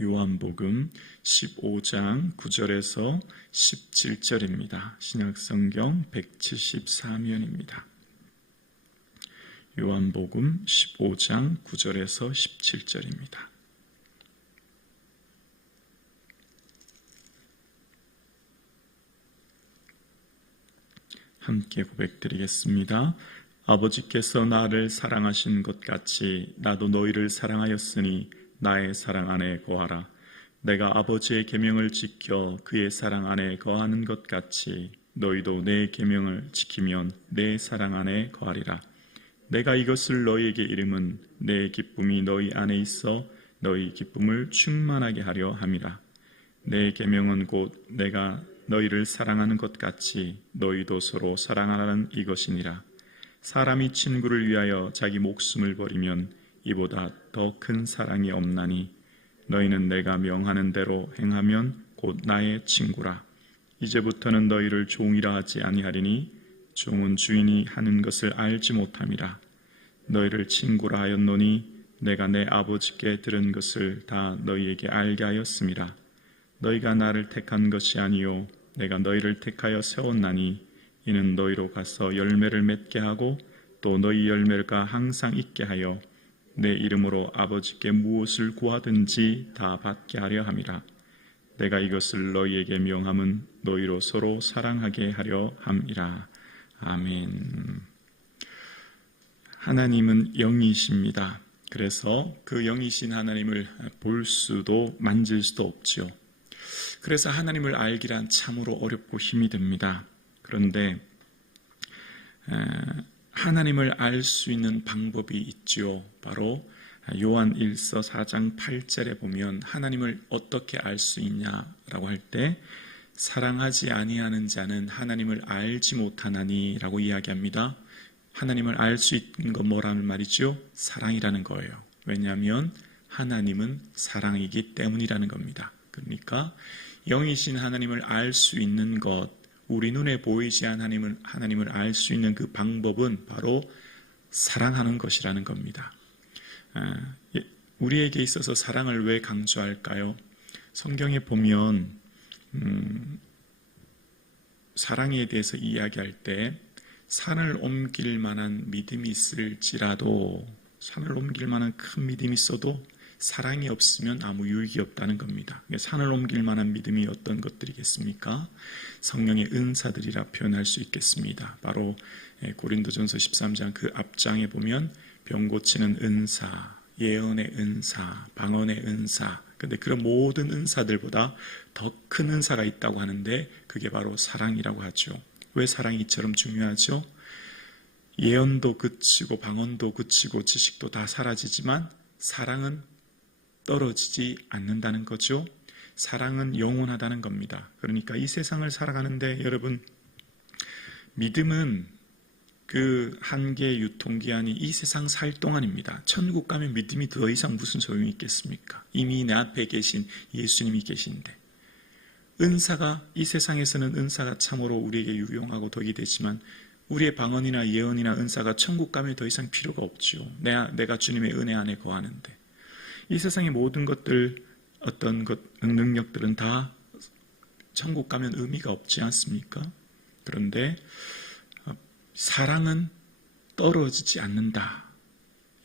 요한복음 15장 9절에서 17절입니다. 신약성경 174면입니다. 요한복음 15장 9절에서 17절입니다. 함께 고백드리겠습니다. 아버지께서 나를 사랑하신 것 같이 나도 너희를 사랑하였으니 나의 사랑 안에 거하라. 내가 아버지의 계명을 지켜 그의 사랑 안에 거하는 것 같이 너희도 내 계명을 지키면 내 사랑 안에 거하리라. 내가 이것을 너희에게 이름은 내 기쁨이 너희 안에 있어 너희 기쁨을 충만하게 하려 함이라. 내 계명은 곧 내가 너희를 사랑하는 것 같이 너희도 서로 사랑하라는 이것이니라. 사람이 친구를 위하여 자기 목숨을 버리면 이보다 더 큰 사랑이 없나니 너희는 내가 명하는 대로 행하면 곧 나의 친구라. 이제부터는 너희를 종이라 하지 아니하리니 종은 주인이 하는 것을 알지 못함이라. 너희를 친구라 하였노니 내가 내 아버지께 들은 것을 다 너희에게 알게 하였음이라. 너희가 나를 택한 것이 아니요 내가 너희를 택하여 세웠나니 이는 너희로 가서 열매를 맺게 하고 또 너희 열매가 항상 있게 하여 내 이름으로 아버지께 무엇을 구하든지 다 받게 하려 함이라. 내가 이것을 너희에게 명함은 너희로 서로 사랑하게 하려 함이라. 아멘. 하나님은 영이십니다. 그래서 그 영이신 하나님을 볼 수도 만질 수도 없지요. 그래서 하나님을 알기란 참으로 어렵고 힘이 듭니다. 그런데 하나님을 알 수 있는 방법이 있지요. 바로 요한 1서 4장 8절에 보면 하나님을 어떻게 알 수 있냐라고 할 때 사랑하지 아니하는 자는 하나님을 알지 못하나니 라고 이야기합니다. 하나님을 알 수 있는 건 뭐라는 말이죠? 사랑이라는 거예요. 왜냐하면 하나님은 사랑이기 때문이라는 겁니다. 그러니까 영이신 하나님을 알 수 있는 것, 우리 눈에 보이지 않는 하나님을 알 수 있는 그 방법은 바로 사랑하는 것이라는 겁니다. 우리에게 있어서 사랑을 왜 강조할까요? 성경에 보면 사랑에 대해서 이야기할 때 산을 옮길 만한 믿음이 있을지라도 산을 옮길 만한 큰 믿음이 있어도 사랑이 없으면 아무 유익이 없다는 겁니다. 산을 옮길 만한 믿음이 어떤 것들이겠습니까? 성령의 은사들이라 표현할 수 있겠습니다. 바로 고린도전서 13장 그 앞장에 보면 병 고치는 은사, 예언의 은사, 방언의 은사, 근데 그런 모든 은사들보다 더 큰 은사가 있다고 하는데 그게 바로 사랑이라고 하죠. 왜 사랑이 이처럼 중요하죠? 예언도 그치고 방언도 그치고 지식도 다 사라지지만 사랑은 떨어지지 않는다는 거죠. 사랑은 영원하다는 겁니다. 그러니까 이 세상을 살아가는데 여러분, 믿음은 그 한계 유통기한이 이 세상 살 동안입니다. 천국 가면 믿음이 더 이상 무슨 소용이 있겠습니까? 이미 내 앞에 계신 예수님이 계신데. 은사가, 이 세상에서는 은사가 참으로 우리에게 유용하고 덕이 되지만 우리의 방언이나 예언이나 은사가 천국 가면 더 이상 필요가 없죠. 내가 주님의 은혜 안에 거하는데. 이 세상의 모든 것들, 어떤 능력들은 다 천국 가면 의미가 없지 않습니까? 그런데 사랑은 떨어지지 않는다.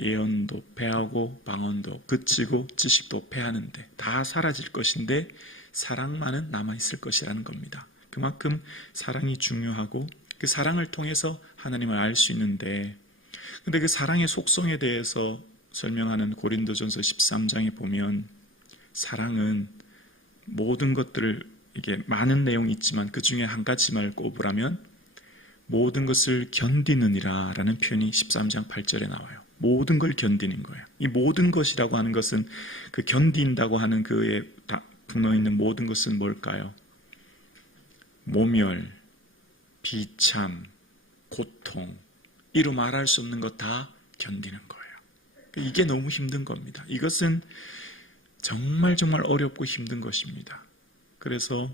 예언도 패하고 방언도 그치고 지식도 패하는데 다 사라질 것인데 사랑만은 남아있을 것이라는 겁니다. 그만큼 사랑이 중요하고 그 사랑을 통해서 하나님을 알 수 있는데, 근데 그 사랑의 속성에 대해서 설명하는 고린도전서 13장에 보면 사랑은 모든 것들을, 이게 많은 내용이 있지만 그 중에 한 가지만을 꼽으라면 모든 것을 견디느니라 라는 표현이 13장 8절에 나와요. 모든 걸 견디는 거예요. 이 모든 것이라고 하는 것은 그 견딘다고 하는 그에 붙어있는 모든 것은 뭘까요? 모멸, 비참, 고통, 이루 말할 수 없는 것 다 견디는 거예요. 이게 너무 힘든 겁니다. 이것은 정말 어렵고 힘든 것입니다. 그래서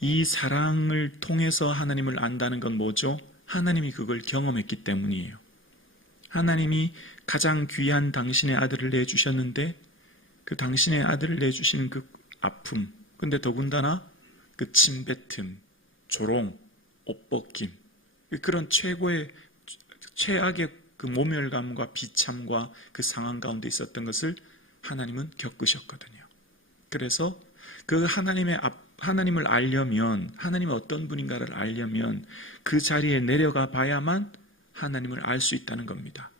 이 사랑을 통해서 하나님을 안다는 건 뭐죠? 하나님이 그걸 경험했기 때문이에요. 하나님이 가장 귀한 당신의 아들을 내주셨는데 그 당신의 아들을 내주시는 그 아픔, 근데 더군다나 그 침뱉음, 조롱, 옷 벗김, 그런 최악의 그 모멸감과 비참과 그 상황 가운데 있었던 것을 하나님은 겪으셨거든요. 그래서 그 하나님을 알려면, 하나님이 어떤 분인가를 알려면 그 자리에 내려가 봐야만 하나님을 알 수 있다는 겁니다.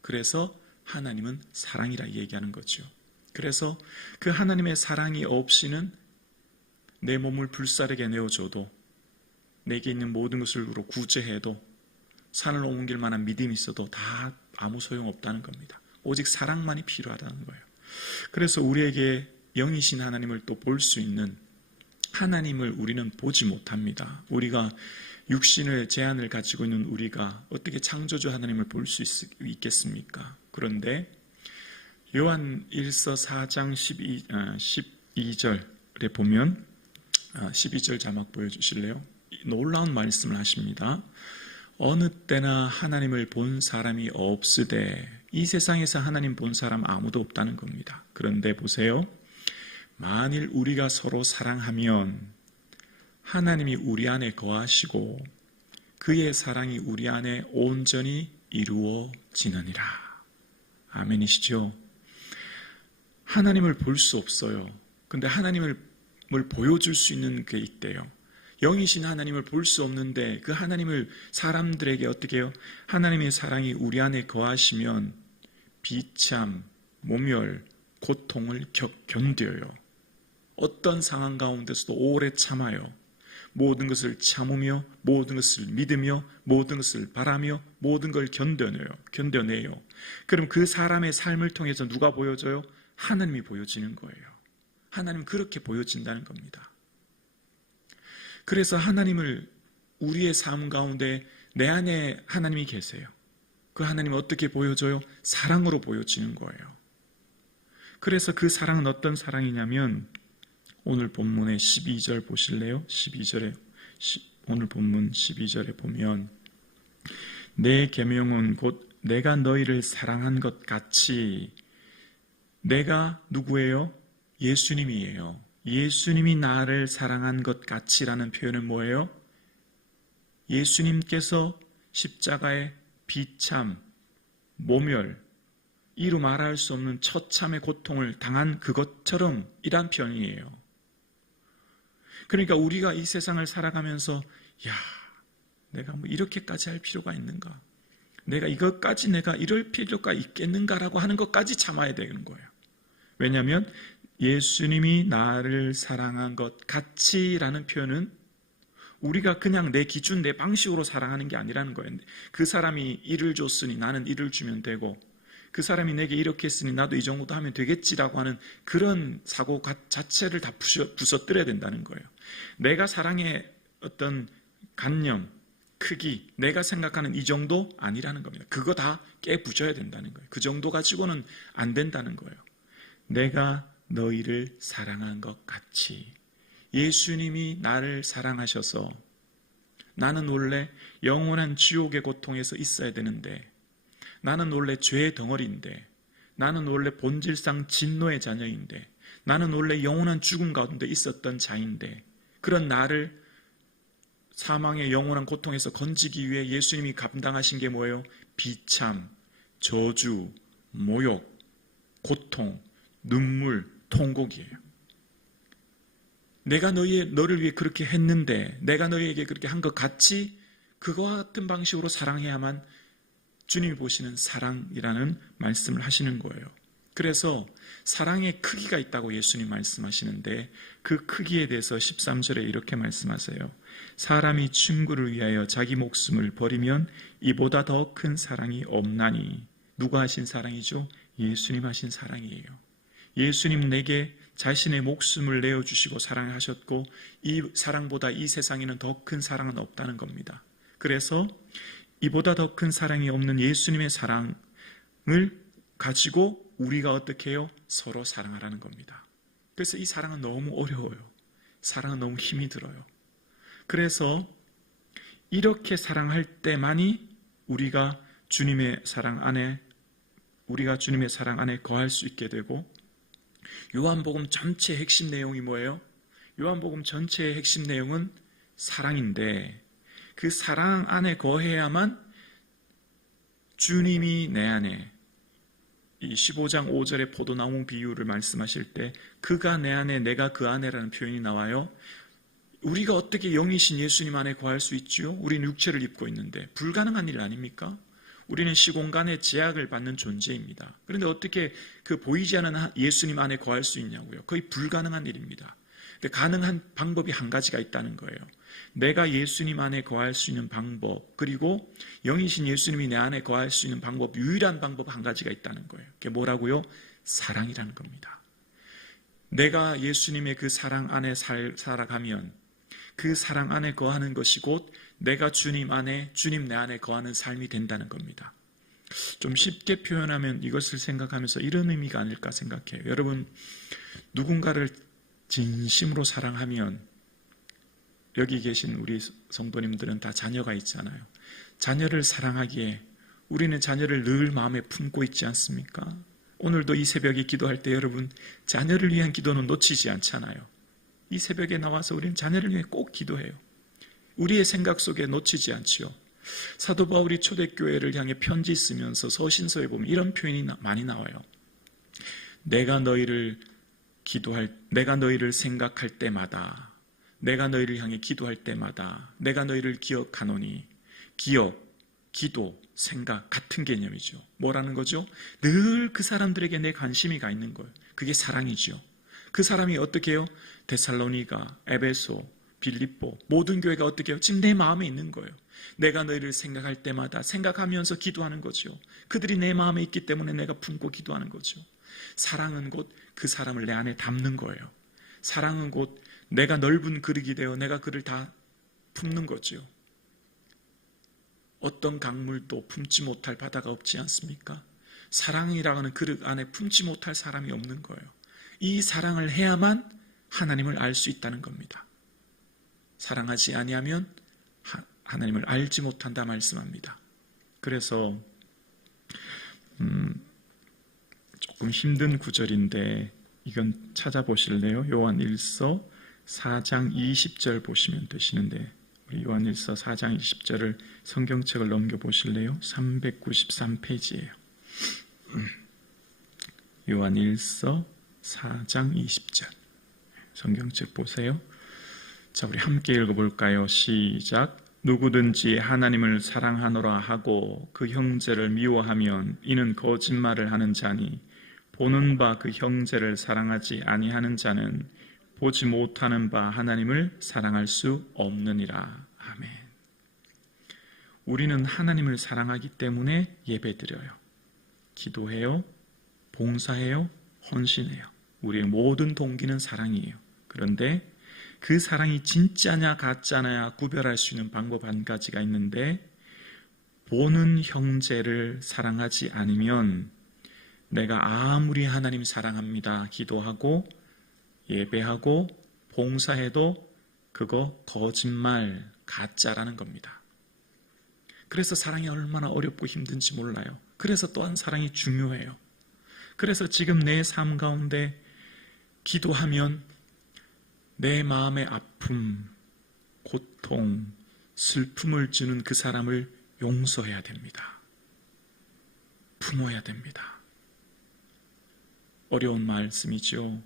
그래서 하나님은 사랑이라 얘기하는 거죠. 그래서 그 하나님의 사랑이 없이는 내 몸을 불사르게 내어줘도, 내게 있는 모든 것을 구제해도, 산을 옮길 만한 믿음이 있어도 다 아무 소용없다는 겁니다. 오직 사랑만이 필요하다는 거예요. 그래서 우리에게 영이신 하나님을 또 볼 수 있는, 하나님을 우리는 보지 못합니다. 우리가 육신의 제한을 가지고 있는 우리가 어떻게 창조주 하나님을 볼 수 있겠습니까? 그런데 요한 1서 4장 12절에 보면, 12절 자막 보여주실래요? 놀라운 말씀을 하십니다. 어느 때나 하나님을 본 사람이 없으되, 이 세상에서 하나님 본 사람 아무도 없다는 겁니다. 그런데 보세요. 만일 우리가 서로 사랑하면 하나님이 우리 안에 거하시고 그의 사랑이 우리 안에 온전히 이루어지느니라. 아멘이시죠? 하나님을 볼 수 없어요. 근데 하나님을 보여줄 수 있는 게 있대요. 영이신 하나님을 볼 수 없는데 그 하나님을 사람들에게 어떻게 해요? 하나님의 사랑이 우리 안에 거하시면 비참, 모멸, 고통을 견뎌요. 어떤 상황 가운데서도 오래 참아요. 모든 것을 참으며, 모든 것을 믿으며, 모든 것을 바라며, 모든 걸 견뎌내요. 그럼 그 사람의 삶을 통해서 누가 보여져요? 하나님이 보여지는 거예요. 하나님 그렇게 보여진다는 겁니다. 그래서 하나님을, 우리의 삶 가운데 내 안에 하나님이 계세요. 그 하나님은 어떻게 보여져요? 사랑으로 보여지는 거예요. 그래서 그 사랑은 어떤 사랑이냐면, 오늘 본문의 12절 보실래요? 12절에, 오늘 본문 12절에 보면, 내 계명은 곧 내가 너희를 사랑한 것 같이, 내가 누구예요? 예수님이에요. 예수님이 나를 사랑한 것 같이라는 표현은 뭐예요? 예수님께서 십자가의 비참, 모멸, 이루 말할 수 없는 처참의 고통을 당한 그것처럼 이란 표현이에요. 그러니까 우리가 이 세상을 살아가면서, 내가 뭐 이렇게까지 할 필요가 있는가? 내가 이것까지 내가 이럴 필요가 있겠는가라고 하는 것까지 참아야 되는 거예요. 왜냐하면 예수님이 나를 사랑한 것 같이라는 표현은 우리가 그냥 내 기준, 내 방식으로 사랑하는 게 아니라는 거예요. 그 사람이 이를 줬으니 나는 이를 주면 되고, 그 사람이 내게 이렇게 했으니 나도 이 정도 하면 되겠지라고 하는 그런 사고 자체를 다 부서뜨려야 된다는 거예요. 내가 사랑의 어떤 관념, 크기, 내가 생각하는 이 정도 아니라는 겁니다. 그거 다 깨부셔야 된다는 거예요. 그 정도 가지고는 안 된다는 거예요. 내가 너희를 사랑한 것 같이, 예수님이 나를 사랑하셔서, 나는 원래 영원한 지옥의 고통에서 있어야 되는데, 나는 원래 죄의 덩어리인데, 나는 원래 본질상 진노의 자녀인데, 나는 원래 영원한 죽음 가운데 있었던 자인데, 그런 나를 사망의 영원한 고통에서 건지기 위해 예수님이 감당하신 게 뭐예요? 비참, 저주, 모욕, 고통, 눈물, 통곡이에요. 내가 너를 위해 그렇게 했는데, 내가 너희에게 그렇게 한 것 같이 그와 같은 방식으로 사랑해야만 주님이 보시는 사랑이라는 말씀을 하시는 거예요. 그래서 사랑의 크기가 있다고 예수님 말씀하시는데, 그 크기에 대해서 13절에 이렇게 말씀하세요. 사람이 친구를 위하여 자기 목숨을 버리면 이보다 더 큰 사랑이 없나니. 누가 하신 사랑이죠? 예수님 하신 사랑이에요. 예수님 내게 자신의 목숨을 내어주시고 사랑하셨고, 이 사랑보다 이 세상에는 더 큰 사랑은 없다는 겁니다. 그래서 이보다 더 큰 사랑이 없는 예수님의 사랑을 가지고 우리가 어떻게 해요? 서로 사랑하라는 겁니다. 그래서 이 사랑은 너무 어려워요. 사랑은 너무 힘이 들어요. 그래서 이렇게 사랑할 때만이 우리가 주님의 사랑 안에 거할 수 있게 되고, 요한복음 전체의 핵심 내용이 뭐예요? 요한복음 전체의 핵심 내용은 사랑인데 그 사랑 안에 거해야만 주님이 내 안에, 이 15장 5절의 포도나무 비유를 말씀하실 때 그가 내 안에 내가 그 안에라는 표현이 나와요. 우리가 어떻게 영이신 예수님 안에 거할 수 있지요? 우리는 육체를 입고 있는데 불가능한 일 아닙니까? 우리는 시공간의 제약을 받는 존재입니다. 그런데 어떻게 그 보이지 않는 예수님 안에 거할 수 있냐고요? 거의 불가능한 일입니다. 근데 가능한 방법이 한 가지가 있다는 거예요. 내가 예수님 안에 거할 수 있는 방법, 그리고 영이신 예수님이 내 안에 거할 수 있는 방법, 유일한 방법 한 가지가 있다는 거예요. 그게 뭐라고요? 사랑이라는 겁니다. 내가 예수님의 그 사랑 안에 살아가면 그 사랑 안에 거하는 것이 곧 내가 주님 안에, 주님 내 안에 거하는 삶이 된다는 겁니다. 좀 쉽게 표현하면 이것을 생각하면서 이런 의미가 아닐까 생각해요. 여러분, 누군가를 진심으로 사랑하면, 여기 계신 우리 성도님들은 다 자녀가 있잖아요. 자녀를 사랑하기에 우리는 자녀를 늘 마음에 품고 있지 않습니까? 오늘도 이 새벽에 기도할 때 여러분, 자녀를 위한 기도는 놓치지 않잖아요. 이 새벽에 나와서 우리는 자녀를 위해 꼭 기도해요. 우리의 생각 속에 놓치지 않지요. 사도 바울이 초대교회를 향해 편지 쓰면서 서신서에 보면 이런 표현이 많이 나와요. 내가 너희를 생각할 때마다, 내가 너희를 향해 기도할 때마다 내가 너희를 기억하노니. 기억, 기도, 생각 같은 개념이죠. 뭐라는 거죠? 늘 그 사람들에게 내 관심이 가 있는 거예요. 그게 사랑이죠. 그 사람이 어떻게 해요? 데살로니가, 에베소, 빌립보 모든 교회가 어떻게 해요? 지금 내 마음에 있는 거예요. 내가 너희를 생각할 때마다 생각하면서 기도하는 거죠. 그들이 내 마음에 있기 때문에 내가 품고 기도하는 거죠. 사랑은 곧 그 사람을 내 안에 담는 거예요. 사랑은 곧 내가 넓은 그릇이 되어 내가 그를 다 품는 거죠. 어떤 강물도 품지 못할 바다가 없지 않습니까? 사랑이라는 그릇 안에 품지 못할 사람이 없는 거예요. 이 사랑을 해야만 하나님을 알 수 있다는 겁니다. 사랑하지 아니하면 하나님을 알지 못한다 말씀합니다. 그래서 조금 힘든 구절인데 이건 찾아보실래요? 요한일서 4장 20절 보시면 되시는데, 우리 요한일서 4장 20절을 성경책을 넘겨보실래요? 393페이지예요. 요한일서 4장 20절 성경책 보세요. 자, 우리 함께 읽어볼까요? 시작. 누구든지 하나님을 사랑하노라 하고 그 형제를 미워하면 이는 거짓말을 하는 자니 보는 바 그 형제를 사랑하지 아니하는 자는 보지 못하는 바 하나님을 사랑할 수 없느니라. 아멘. 우리는 하나님을 사랑하기 때문에 예배드려요. 기도해요. 봉사해요. 헌신해요. 우리의 모든 동기는 사랑이에요. 그런데 그 사랑이 진짜냐 가짜냐 구별할 수 있는 방법 한 가지가 있는데, 보는 형제를 사랑하지 않으면 내가 아무리 하나님 사랑합니다 기도하고 예배하고 봉사해도 그거 거짓말, 가짜라는 겁니다. 그래서 사랑이 얼마나 어렵고 힘든지 몰라요. 그래서 또한 사랑이 중요해요. 그래서 지금 내 삶 가운데 기도하면 내 마음의 아픔, 고통, 슬픔을 주는 그 사람을 용서해야 됩니다. 품어야 됩니다. 어려운 말씀이죠.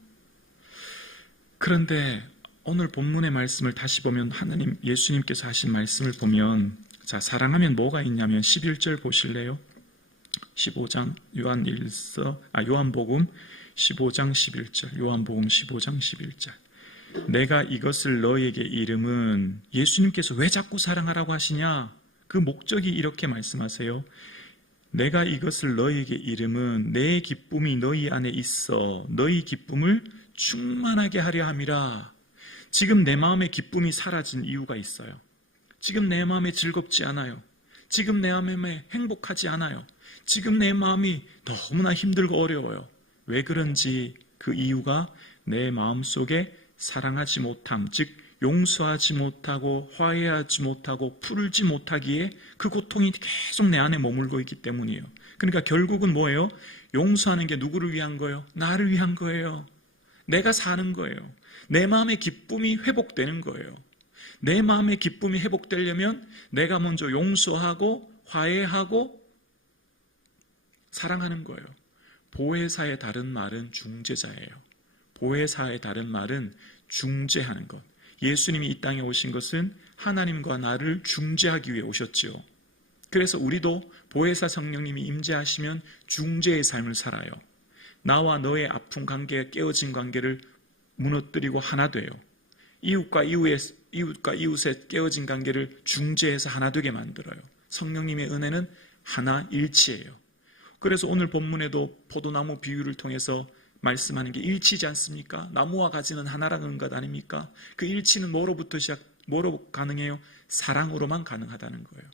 그런데 오늘 본문의 말씀을 다시 보면 하나님, 예수님께서 하신 말씀을 보면, 자, 사랑하면 뭐가 있냐면 11절 보실래요? 15장 요한복음 15장 11절. 요한복음 15장 11절. 내가 이것을 너희에게 이름은, 예수님께서 왜 자꾸 사랑하라고 하시냐? 그 목적이 이렇게 말씀하세요. 내가 이것을 너희에게 이름은 내 기쁨이 너희 안에 있어 너희 기쁨을 충만하게 하려 함이라. 지금 내 마음의 기쁨이 사라진 이유가 있어요. 지금 내 마음에 즐겁지 않아요. 지금 내 마음에 행복하지 않아요. 지금 내 마음이 너무나 힘들고 어려워요. 왜 그런지 그 이유가 내 마음속에 사랑하지 못함, 즉 용서하지 못하고 화해하지 못하고 풀지 못하기에 그 고통이 계속 내 안에 머물고 있기 때문이에요. 그러니까 결국은 뭐예요? 용서하는 게 누구를 위한 거예요? 나를 위한 거예요. 내가 사는 거예요. 내 마음의 기쁨이 회복되는 거예요. 내 마음의 기쁨이 회복되려면 내가 먼저 용서하고 화해하고 사랑하는 거예요. 보혜사의 다른 말은 중재자예요. 보혜사의 다른 말은 중재하는 것. 예수님이 이 땅에 오신 것은 하나님과 나를 중재하기 위해 오셨지요. 그래서 우리도 보혜사 성령님이 임재하시면 중재의 삶을 살아요. 나와 너의 아픈 관계, 깨어진 관계를 무너뜨리고 하나 돼요. 이웃과 이웃의 깨어진 관계를 중재해서 하나 되게 만들어요. 성령님의 은혜는 하나 일치예요. 그래서 오늘 본문에도 포도나무 비유를 통해서 말씀하는 게 일치지 않습니까? 나무와 가지는 하나라는 것 아닙니까? 그 일치는 뭐로 가능해요? 사랑으로만 가능하다는 거예요.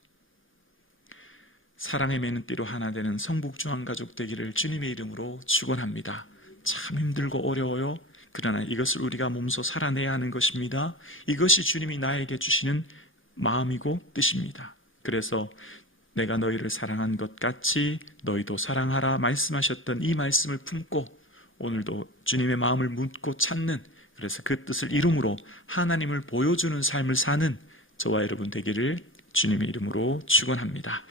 사랑의 매는 띠로 하나 되는 성북중앙 가족 되기를 주님의 이름으로 축원합니다. 참 힘들고 어려워요. 그러나 이것을 우리가 몸소 살아내야 하는 것입니다. 이것이 주님이 나에게 주시는 마음이고 뜻입니다. 그래서 내가 너희를 사랑한 것 같이 너희도 사랑하라 말씀하셨던 이 말씀을 품고 오늘도 주님의 마음을 묻고 찾는, 그래서 그 뜻을 이름으로 하나님을 보여주는 삶을 사는 저와 여러분 되기를 주님의 이름으로 축원합니다.